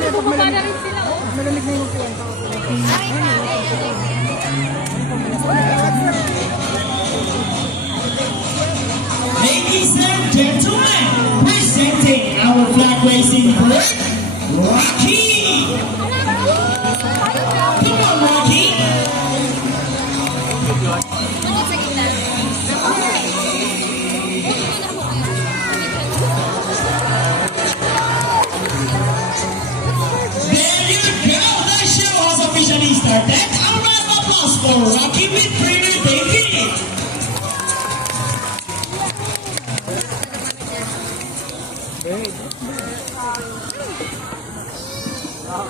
bumaba na rin sila, oh. Malamig na yung kuwan. Ladies and gentlemen, presenting our flag racing bird, Rocky! Come on, Rocky! There you go! The show has officially started. A round of applause for Rocky with trainer David.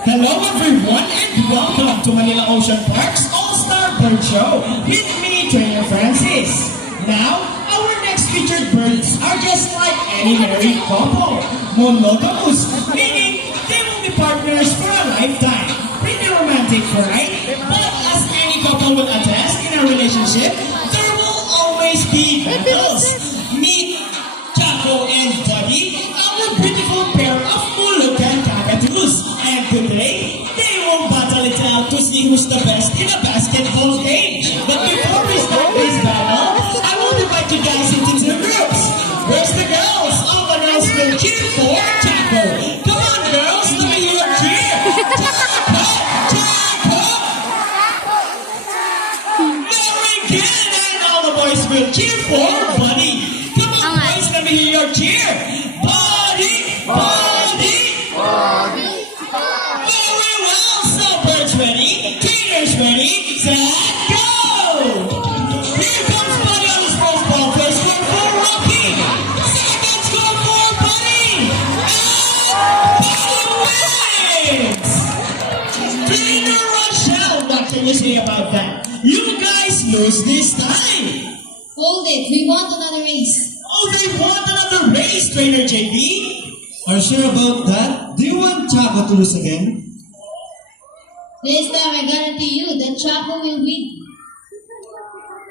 Hello everyone and welcome to Manila Ocean Park's All-Star Bird Show with me, Trainer Francis. Now, our next featured birds are just like any married couple, monogamous, meaning they will be partners for a lifetime. Pretty romantic, right? But as any couple will attest in a relationship, there will always be battles. Meet Chaco and Buddy, our beautiful pair of Mulucan cockatoos. And today, they will battle it out to see who's the best in a basketball game. But before we start this battle, I will divide you guys into two groups. First, the girls. All the girls will cheer for Chaco. Come on, girls, let me hear a cheer. Chaco! Chaco! Very good. And all the boys will cheer for Buddy. Come on, boys, let me hear your cheer. Buddy! Buddy! Very well, so birds ready, trainers ready, set, go! Here comes Buddy on the sports ball. First score for Rocky. Second score for Buddy. And Buddy wins! Trainer Rochelle, what can you say about that? You guys lose this time. Hold it, we want another race. Oh, they want another race, Trainer JB. Are you sure about that? Do you want Chaco to lose again? This time I guarantee you that Chaco will win.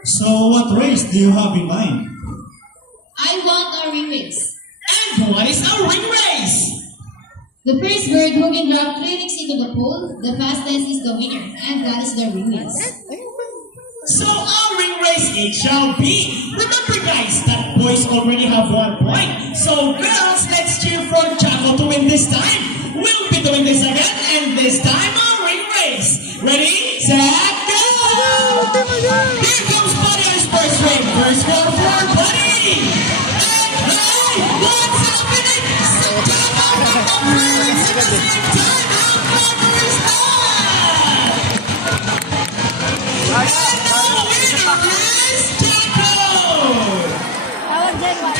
So what race do you have in mind? I want a ring race. And what is our ring race? The first bird who can drop 3 rings into the pool, the fastest is the winner, and that is the ring race. So our ring race it shall be. Remember guys, that boys already have 1 point. So girls, let's cheer for Chaco to win this time. We'll be doing this again, and this time our ring race. Ready, set, go! Here comes Buddy on his first ring. First score for Buddy. And hey, what's happening? Some Chaco from the birds at the same time. How clever is that? And the winner is Chaco!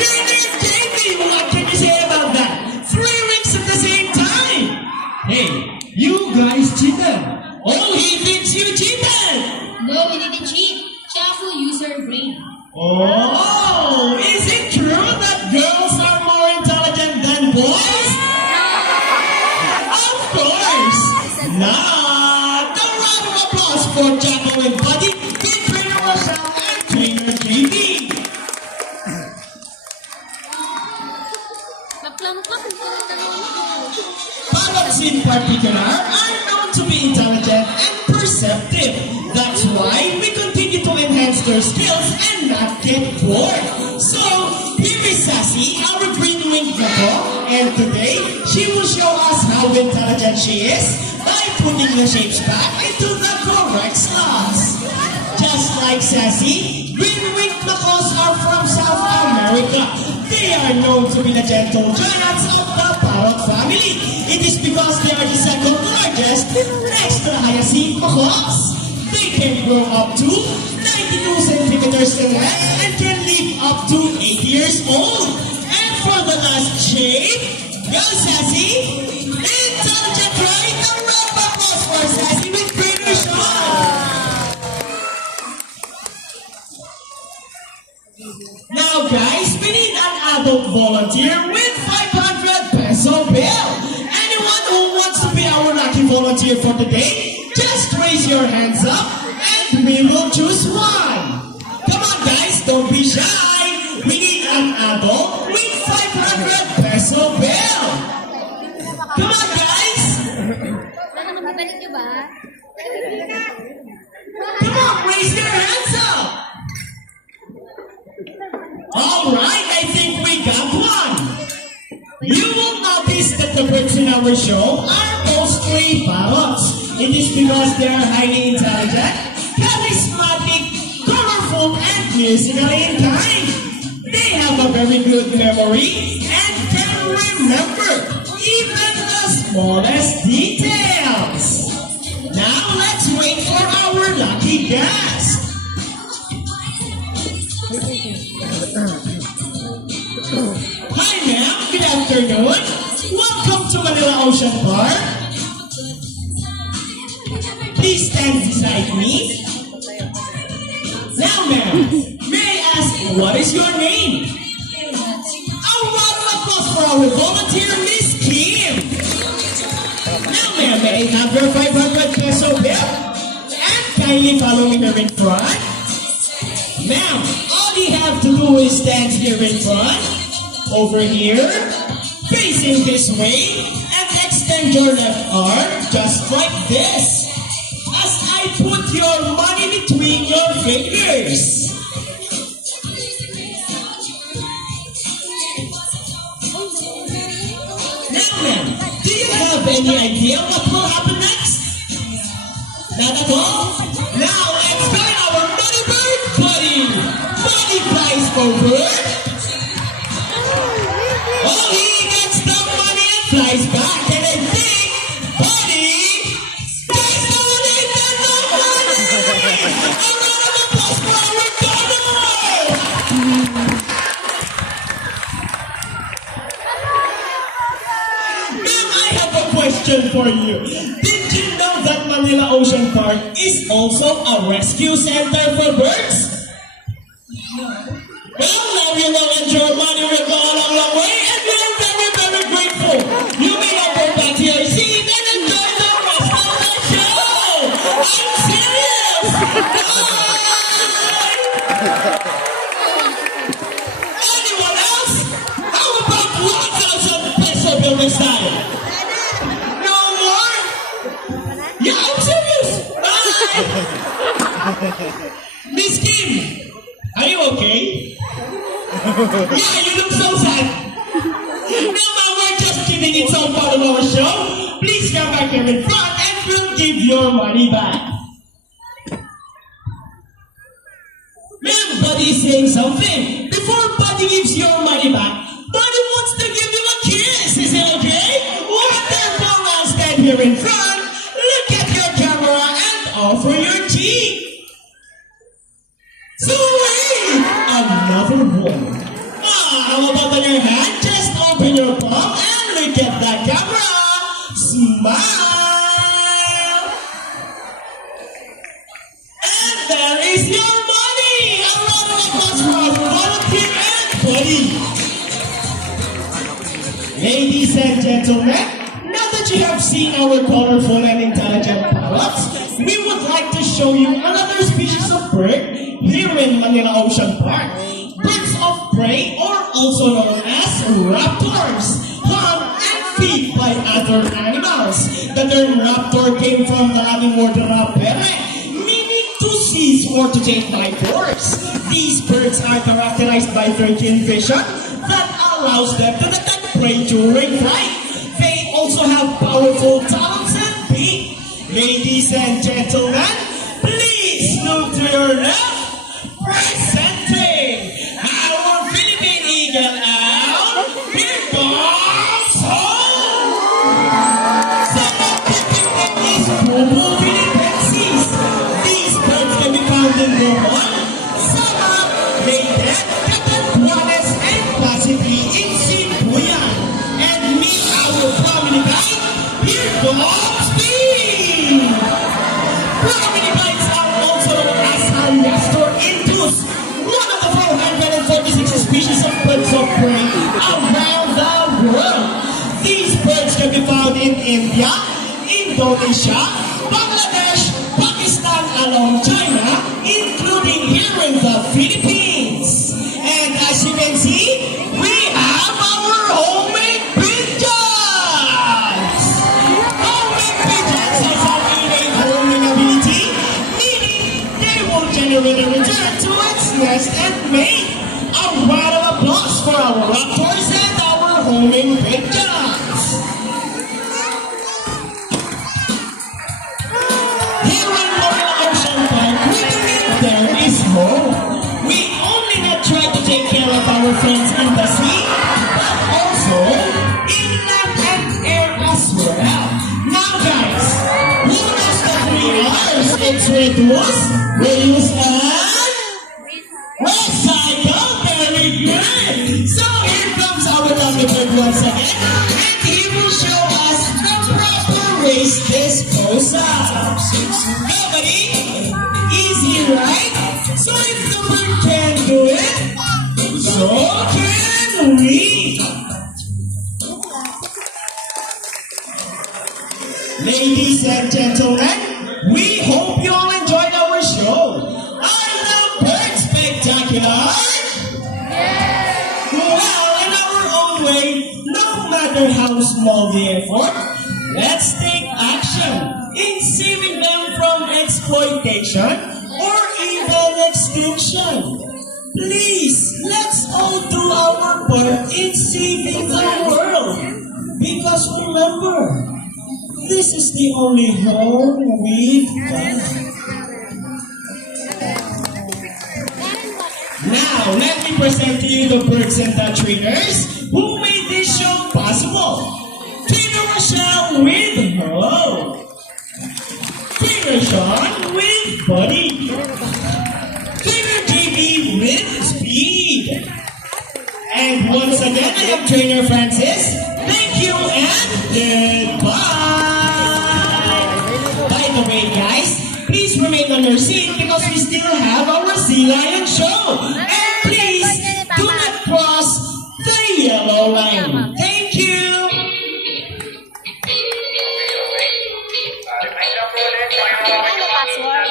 Trainer Jamie, what can you say about that? 3 rings at the same time! Hey, you guys cheated! Oh, he thinks you cheated! No, we didn't cheat. Chaco used her brain. Oh, is it true that girls are more intelligent than boys? Of course! Now, the round of applause for Chaco and Buddy, with Trainer Rochelle and Trainer JB. Parrots in particular are known to be intelligent and perceptive. That's why we continue to enhance their skills and not get bored. So, here is Sassy, our green-winged gecko, and today she will show us how intelligent she is by putting the shapes back into the correct slots. Just like Sassy, green-winged geckos are from South America. They are known to be the gentle giants of the parrot family. It is because they are the second largest next to the hyacinth macaws. They can grow up to 92 centimeters in length and can live up to 8 years old. And for the last shape, go Sassy! Intelligent, right? A round of applause for Sassy with Trainer Sean! Now guys, we need an adult volunteer with 500 peso bill. Anyone who wants to be our lucky volunteer for today, just raise your hands up and we will choose one. Come on guys, don't be shy. We need an adult with 500 peso bill. Come on guys. Babalik niyo ba? Come on, raise your hands up! Alright, I think we got one! You will notice that the birds in our show are mostly parrots. It is because they are highly intelligent, charismatic, colorful, and musically inclined. They have a very good memory and can remember even the smallest details. Now let's wait for our lucky guest. Hi ma'am, good afternoon. Welcome to Manila Ocean Park. Please stand beside me. Now ma'am, may I ask what is your name? A round of applause for our volunteer Miss Kim. Now ma'am, may I have your 500 peso bill? And kindly follow me here in front. Ma'am, all you have to do is stand here in front, over here, facing this way, and extend your left arm just like this. As I put your money between your fingers. Now ma'am, do you have any idea what will happen next? Not at all? Now let's start our money bird buddy. Money flies forward. Oh, he gets the money and flies back. And I think buddy gets the money and gets the money. A round of applause for our governor. Ma'am, I have a question for you. Did you know that Manila Ocean Park is also a rescue center for birds? Well, now you know that your money will go a long, long way, and we are very, very grateful. You may now go back to your seat and enjoy the rest of the show. I'm serious. Bye. Anyone else? How about 1,000 peso bill this time? No more? Yeah, I'm serious. Bye. Miss Kim, are you okay? Yeah, you look so sad. No, man, we're just kidding. It's all part of our show. Please come back here in front and we'll give your money back. Ma'am, Buddy is saying something. Before Buddy gives your money back, Buddy wants to give you a kiss. Is it okay? Wonderful. Now stand here in front, look at your camera, and offer your cheek. So wait, another one. How about on your hand? Just open your palm and look at the camera. Smile. And there is your money. A round of applause for our volunteer and buddy. Ladies and gentlemen, now that you have seen our colorful and intelligent parrots, we would like to show you another species of bird here in Manila Ocean Park. Birds of prey, or also known as raptors, hunt and feed by other animals. The term raptor came from the Latin word rapere, meaning to seize or to take by force. These birds are characterized by their keen vision that allows them to detect prey during flight. They also have powerful talons and beak. Ladies and gentlemen, please look to your left. Presenting our Philippine Eagle Owl. Here comes home. Some of the picnic is Homo philippensis. These birds can be found in Bohol, Samar, Leyden, Catanduanes, and possibly in Sibuyan. And meet our family guide. Here comes Steve. Family guides are also as a nestor indus, one of the 446 species of birds of prey around the world. These birds can be found in India, Indonesia, Bangladesh, Pakistan, along China, including here in the Philippines. And as you can see, we have our homemade pigeons! Homemade pigeons is a Reduce, reuse, and recycle. Very good. So here comes our lovely bird once again, and he will show us the proper waste disposal. Nobody? Easy, right? So if the bird can do it, so can we. Ladies and gentlemen, we hope you all enjoyed our show. Are the birds spectacular? Well, in our own way, no matter how small the effort, let's take action in saving them from exploitation or even extinction. Please, let's all do our part in saving the world. Because remember, this is the only home we've got. Now, let me present to you the birds and the trainers who made this show possible. Trainer Rochelle with Hello. Trainer Sean with Buddy. Trainer JB with Speed. And once again, I am Trainer Francis. Thank you and goodbye. By the way, guys, please remain on your seat because we still have our Sea Lion show. And please do not cross the yellow line. Thank you. Ano password?